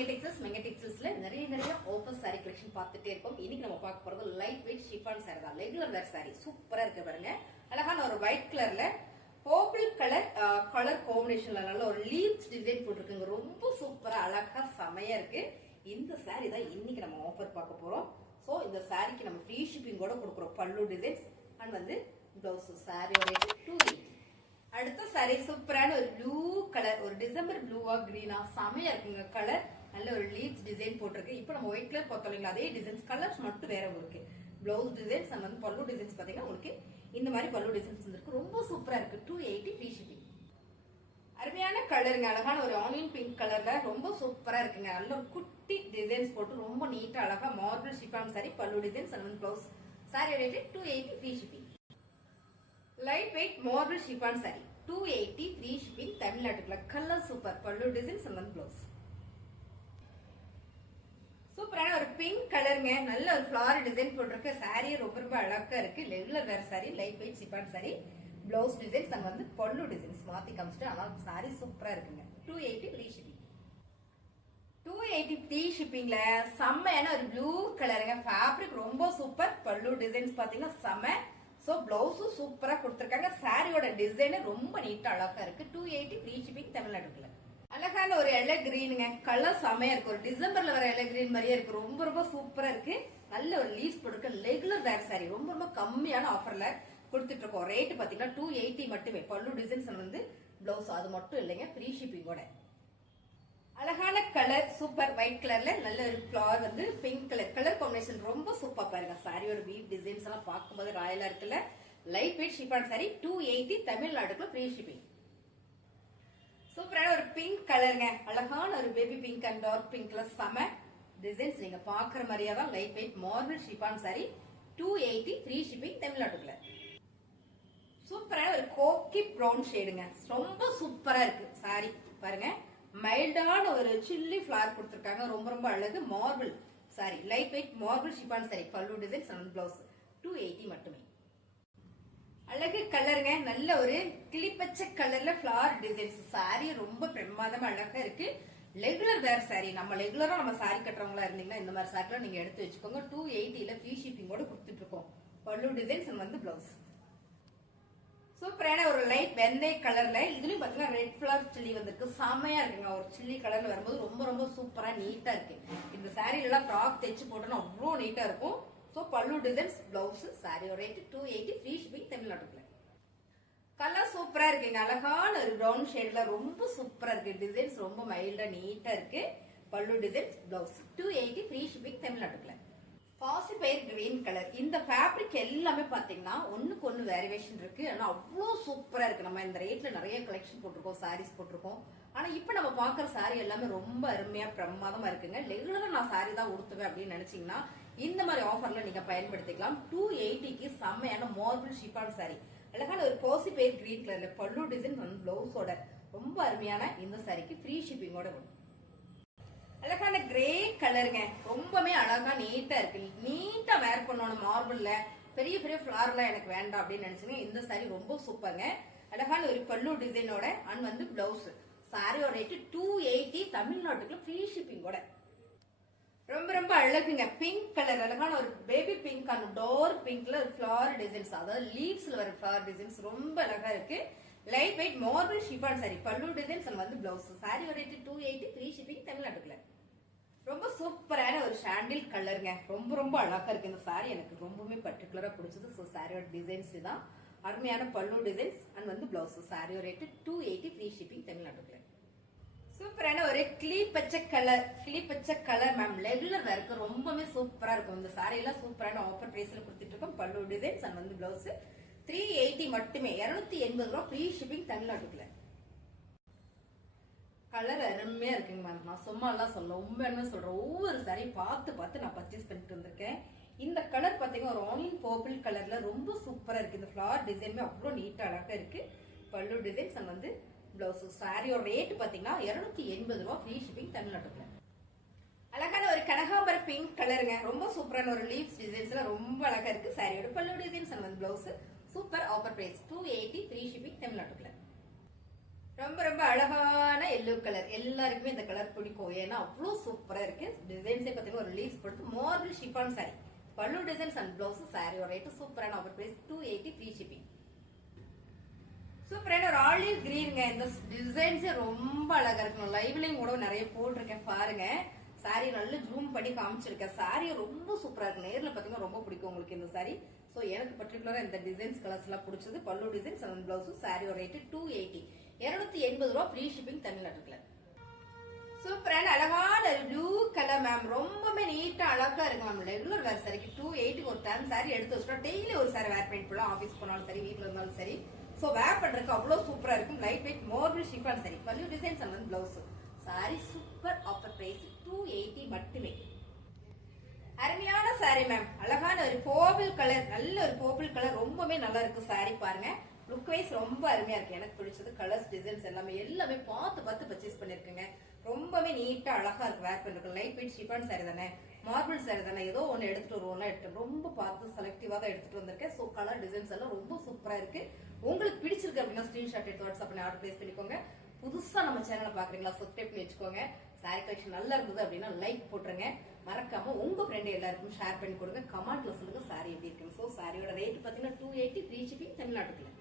மெங்க டெக்ஸ்டைல்ஸ்ல நிறைய offer sorry collection பார்த்துட்டே இருக்கோம். இன்னைக்கு நம்ம பார்க்க போறது லைட் வெயிட் ஷிஃபான் சாரி தான். ரெகுலர் வேர் சாரி சூப்பரா இருக்கு பாருங்க. அழகான ஒரு ஒயிட் கலர்ல பர்பிள் கலர் காம்பினேஷன்ல நல்ல ஒரு லீவ்ஸ் டிசைன் போட்டிருக்குங்க. ரொம்ப சூப்பரா அழகா செமையா இருக்கு. இந்த சாரி தான் இன்னைக்கு நம்ம ஆஃபர் பார்க்க போறோம். சோ இந்த சாரிக்கு நம்ம ஃப்ரீ ஷிப்பிங் கூட கொடுக்குறோம். பல்லு டிசைன்ஸ் அண்ட் வந்து பிளவுஸ். சாரியோட ரேட் 280. அடுத்த சாரி சூப்பரான ஒரு ப்ளூ கலர், ஒரு டிசம்பர் ப்ளூவா கிரீனா செமையா இருக்குங்க. கலர் நல்ல ஒரு லீவ்ஸ் டிசைன் போட்டிருக்கு. இப்போ நம்ம ஒயிட் கலர் பார்த்தோம், அதே டிசைன்ஸ் கலர்ஸ் மட்டும் வேற இருக்கு. பிளவுஸ் டிசைன்ஸ் அண்ட் வந்து பல்லு டிசைன்ஸ் பாத்தீங்கன்னா உங்களுக்கு இந்த மாதிரி பல்லு டிசைன்ஸ் இருக்கு. ரொம்ப சூப்பரா இருக்கு. 280 ஃப்ரீ ஷிப்பிங். அருமையான கலருங்க. அழகான ஒரு ஆனியன் பிங்க் கலர்ல ரொம்ப சூப்பரா இருக்குங்க. நல்ல ஒரு குட்டி டிசைன்ஸ் போட்டு ரொம்ப நீட்டா அழகா marble chiffon sari, pallu designs and வந்து blouse. Sorry rate 280 free shipping. Light weight marble chiffon sorry 280 free shipping. தமிழ்நாட்டுக்குள்ள கலர் சூப்பர், பல்லு டிசைன்ஸ் அண்ட் வந்து பிளவுஸ். சூப்பரான ஒரு பிங்க் கலருங்க. நல்ல ஒரு ஃபிளவர் டிசைன் போட்டிருக்க சாரி ரொம்ப அழகா இருக்கு. Regular where sorry, light weight chiffon sorry, blouse designs and வந்து பல்லு டிசைன்ஸ் மாத்தி காமிச்சிட்டு ஆனால் சாரி சூப்பரா இருக்குங்க. 280 ஃப்ரீ ஷிப்பிங். 280 ஃப்ரீ ஷிப்பிங்ல செம்மையான ஒரு ப்ளூ கலருங்க. ஃபேப்ரிக் ரொம்ப சூப்பர். பல்லு டிசைன்ஸ் பாத்தீங்கன்னா செம்ம. சோ பிளவுஸும் சூப்பரா கொடுத்திருக்காங்க. சாரியோட டிசைன் ரொம்ப நீட்டா அழகா இருக்கு. 280 ஃப்ரீ ஷிப்பிங் தமிழ்நாட்டுக்குள்ள. அழகான ஒரு எலை கிரீனுங்க. கலர் செமையா இருக்கு. ஒரு டிசம்பர்ல வர எலை கிரீன் மாதிரியே இருக்கு. ரொம்ப சூப்பரா இருக்கு. நல்ல ஒரு லீவ்ஸ் போட்டுருக்க ரெகுலர் வேர் சாரி ரொம்ப கம்மியான ஆஃபர்ல கொடுத்துட்டு இருக்கோம். ரேட் பாத்தீங்கன்னா 280 மட்டுமே. பல்லு டிசைன்ஸ் வந்து பிளவுஸ் அது மட்டும் இல்லைங்க, ஃப்ரீ ஷிப்பிங்கோட. அழகான கலர் சூப்பர் ஒயிட் கலர்ல நல்ல ஒரு ஃபிளவர் வந்து பிங்க் கலர் காம்பினேஷன் ரொம்ப சூப்பர் பாருங்க. சாரியோட வீவ் டிசைன்ஸ் எல்லாம் பார்க்கும்போது ராயலா இருக்குல்ல. லைட் வெயிட் ஷிஃபான் சாரி 280 தமிழ்நாட்டுக்குள்ள ஃப்ரீ ஷிப்பிங். சூப்பரான ஒரு பிங்க் கலருங்க. அழகான ஒரு பேபி பிங்க் அண்ட் டார்க் பிங்க்ல செம டிசைன்ஸ். நீங்க பாக்குற மாதிரியா தான் light weight marble chiffon sorry 280 free shipping தமிழ்நாட்டுக்குள்ள. சூப்பரான ஒரு கோக்கி ப்ரௌன் ஷேடுங்க. ரொம்ப சூப்பரா இருக்கு சாரி பாருங்க. மைல்டான ஒரு சில்லி ஃபிளவர் கொடுத்திருக்காங்க. ரொம்ப அழகு. Marble sorry, light weight marble chiffon sari, pallu designs and blouse. 280 மட்டுமே. அழகு கலருங்க. நல்ல ஒரு கிளிப்பச்சை கலர்ல ஃபிளவர் டிசைன்ஸ். சாரி ரொம்ப பிரமாதமா அழகா இருக்கு. ரெகுலர் வேர் சாரி. நம்ம ரெகுலரா நம்ம சாரி கட்டுறவங்களா இருந்தீங்கன்னா இந்த மாதிரி சாரிலாம் நீங்க எடுத்து வச்சுக்கோங்க. 280ல ஃப்ரீ ஷிப்பிங்கோட கொடுத்துட்டு இருக்கோம். பல்லு டிசைன்ஸ் அண்ட் வந்து பிளவுஸ். சூப்பரான ஒரு லைட் வெந்தய கலர்ல இதுலயும் பாத்தீங்கன்னா ரெட் ஃபிளவர் சில்லி வந்திருக்கு. செமையா இருக்குங்க. ஒரு சில்லி கலர்ல வரும்போது ரொம்ப சூப்பரா நீட்டா இருக்கு. இந்த சாரில எல்லாம் ஃப்ராக் தைச்சு போட்டோம்னா அவ்வளோ நீட்டா இருக்கும். சோ பல்லு டிசைன்ஸ் பிளவுஸ். சாரியோட ரேட் 280 ஃப்ரீ ஷிப்பிங் தமிழ்நாட்டுக்குள்ள. கலர் சூப்பரா இருக்குங்க. அழகான ஒரு பிரவுன் ஷேட்ல ரொம்ப சூப்பரா இருக்கு. டிசைன்ஸ் ரொம்ப மைல்டா நீட்டா இருக்கு. பல்லு டிசைன்ஸ் பிளவுஸ். 280 ஃப்ரீ ஷிப்பிங் தமிழ்நாட்டுக்குள்ள. Pacifier green colour. இந்த ஃபேப்ரிக் எல்லாமே பாத்தீங்கன்னா ஒண்ணுக்கு ஒண்ணு வேரியேஷன் இருக்கு. ஆனா அவ்வளவு சூப்பரா இருக்கு. நம்ம இந்த ரேட்ல நிறைய கலெக்ஷன் போட்டிருக்கோம், சாரீஸ் போட்டிருக்கோம். ஆனா இப்ப நம்ம பாக்குற சாரி எல்லாமே ரொம்ப அருமையா பிரமாதமா இருக்குங்க. ரெகுலரா நான் சாரி தான் உடுத்துவேன் அப்படின்னு நினைச்சீங்கன்னா இந்த மாதிரி ஆஃபர்ல நீங்க பயன்படுத்திக்கலாம். 280க்கு செம்மையான மார்பிள் ஷிஃபான் சாரி. அழகான ஒரு பாசிபயர் கிரீன் கலர்ல பல்லு டிசைன் பிளவுஸோட ரொம்ப அருமையான இந்த சாரிக்கு ஃப்ரீ ஷிப்பிங்கோட வரும். அழகான கிரே கலருங்க. ரொம்பவே அழகா நீட்டா இருக்கு. நீட்டா வேர் பண்ணணும். மார்பிள்ல பெரிய ஃபிளவர்லாம் எனக்கு வேண்டாம் அப்படின்னு நினைச்சீங்க இந்த சாரி ரொம்ப சூப்பருங்க. அழகான ஒரு பல்லு டிசைனோட அண்ட் வந்து பிளவுஸ். சாரியோட ரேட் 280 தமிழ்நாட்டுக்குள்ள ஃப்ரீ ஷிப்பிங்கோட. ரொம்ப அழகுங்க. Pink colour. அழகான ஒரு பேபி பிங்க் அண்ட் டார்க் பிங்க்ல ஒரு ஃபிளவர் டிசைன்ஸ், அதாவது லீவ்ஸ்ல வர ஃபிளவர் டிசைன்ஸ் ரொம்ப அழகா இருக்கு. Light weight marble chiffon sari, pallu designs and வந்து பிளவுஸ். சாரியோட ரேட் 280 ஃப்ரீ ஷிப்பிங் தமிழ்நாட்டுக்குள்ள. ரொம்ப சூப்பரான ஒரு சாண்டில் கலருங்க. ரொம்ப அழகா இருக்கு. இந்த சாரி எனக்கு ரொம்பவே பர்டிகுலரா பிடிச்சது. ஸோ சாரியோட டிசைன்ஸ் தான். அருமையான பல்லு டிசைன்ஸ் அண்ட் வந்து பிளவுஸ். சாரியோட ரேட் 280 ஃப்ரீ ஷிப்பிங் தமிழ்நாட்டுக்குள்ள. சூப்பரான ஒரு கிளி பச்சை கலர் மேம். ரெகுலர் வேருக்கு ரொம்பவே சூப்பரா இருக்கும். இந்த சாரி எல்லாம் சூப்பரான ஆஃபர் பிரைஸ்ல கொடுத்துட்டு இருக்கோம். பல்லு டிசைன்ஸ் அண்ட் வந்து பிளவுஸ். 380 மட்டுமே. 280 ரூபாய் ஃப்ரீ ஷிப்பிங் தமிழ்நாட்டுக்குள்ள. கலர் அருமையா இருக்குங்க மேம். நான் சும்மா எல்லாம் சொல்ல, உண்மையுமே சொல்றேன். ஒவ்வொரு சாரி பார்த்து நான் பர்ச்சேஸ் பண்ணிட்டு வந்திருக்கேன். இந்த கலர் பாத்தீங்கன்னா ஒரு ஆனியன் பர்பிள் கலர்ல ரொம்ப சூப்பரா இருக்கு. இந்த ஃபிளவர் டிசைனுமே அவ்வளவு நீட்டா அழகா இருக்கு. பல்லு டிசைன்ஸ் அண்ட் வந்து பிளவுஸ். சாரியோட ரேட் பாத்தீங்கன்னா 280 ரூபாய் ஃப்ரீ ஷிப்பிங் தமிழ்நாட்டுக்குள்ள. அழகான ஒரு கனகாம்பர பிங்க் கலருங்க. ரொம்ப சூப்பரான ஒரு லீவ்ஸ் டிசைன்ஸ்ல ரொம்ப அழகா இருக்கு. சாரியோட பல்லு டிசைன்ஸ் அண்ட் வந்து blouse. Super offer price 280 free shipping தமிழ்நாட்டுக்குள்ள. ரொம்ப ரொம்ப அழகான எல்லோ கலர். எல்லாருக்குமே இந்த கலர் பிடிக்கும். ஏன்னா அவ்வளவு சூப்பரா இருக்கு. டிசைன்ஸே பாத்தீங்கன்னா ஒரு லீவ்ஸ் போட்டு marble chiffon sari. Pallu designs and blouse சாரியோட ரேட் சூப்பரான ஆஃபர் பிரைஸ் 280 ஃப்ரீ ஷிப்பிங். சூப்பரான ஒரு ஆலிவ் கிரீனுங்க. இந்த டிசைன்ஸே ரொம்ப அழகா இருக்கும். லைவ்லயும் கூட நிறைய போட்டிருக்கேன் பாருங்க. சாரி நல்ல ஜூம் பண்ணி காமிச்சிருக்கேன். சாரி ரொம்ப சூப்பரா இருக்கு. நேர்ல பாத்தீங்கன்னா ரொம்ப பிடிக்கும் உங்களுக்கு இந்த சாரி. சோ எனக்கு பர்டிகுலரா இந்த டிசைன்ஸ் கலர்ஸ் எல்லாம் பிடிச்சது. பல்லு டிசைன்ஸ் அண்ட் பிளவுஸ் சாரியோட ரேட் 280 280 ரூபா ஃப்ரீ ஷிப்பிங் தமிழ்நாட்டுக்குள்ள. சூப்பரான அழகான ப்ளூ கலர் மேம். ரொம்பவே நீட்டா அழகா இருக்கு மேம். ரெகுலர் வேர் சாரிக்கு 280 ஒரு டைம் சாரி எடுத்து வச்சுட்டா டெய்லி ஒரு சாரி வேர் பண்ணிட்டு போலாம். ஆபீஸ் போனாலும் சரி வீட்ல இருந்தாலும் சரி. சோ வேர் பண்றதுக்கு அவ்வளவு சூப்பரா இருக்கும். Light weight marble chiffon sari. Pallu designs and blouse sari super offer price 280 மட்டுமே. அருமையான சாரி மேம். அழகான ஒரு பர்பிள் கலர். நல்ல ஒரு பர்பிள் கலர். ரொம்பவே நல்லா இருக்கு சாரி பாருங்க. லுக் வைஸ் ரொம்ப அருமையா இருக்கு. எனக்கு பிடிச்சது கலர்ஸ் டிசைன்ஸ் எல்லாமே பார்த்து பார்த்து பர்ச்சேஸ் பண்ணிருக்கேங்க. ரொம்பவே நீட்டா அழகா இருக்கு வேர் பண்ணிருக்கு. லைட் வெயிட் ஷிஃபான் சாரி தானே, மார்பிள் சாரி தானே, ஏதோ ஒன்னு எடுத்துட்டு வருவோம்னா எடுத்து ரொம்ப பார்த்து செலக்டிவா தான் எடுத்துட்டு வந்திருக்கேன். சோ கலர் டிசைன்ஸ் எல்லாம் ரொம்ப சூப்பரா இருக்கு. உங்களுக்கு பிடிச்சிருக்கு அப்படின்னா ஸ்கிரீன்ஷாட் எடுத்து வாட்ஸ்அப் பண்ணி ஆர்டர் பிளேஸ் பண்ணிக்கோங்க. புதுசா நம்ம சேனலை பாக்குறீங்களா சப்ஸ்கிரைப் பண்ணி வச்சுக்கோங்க. சாரி கலெக்ஷன் நல்லா இருந்தது அப்படின்னா லைக் போட்டுருங்க. மறக்காம உங்க ஃப்ரெண்ட் எல்லாருக்கும் ஷேர் பண்ணி கொடுங்க. கமெண்ட்ல சொல்லுங்க சாரி எப்படி இருக்குன்னு. சோ சாரியோட ரேட் பாத்தீங்கன்னா 280 ஃப்ரீ ஷிப்பிங் தமிழ்நாட்டுக்குள்ள.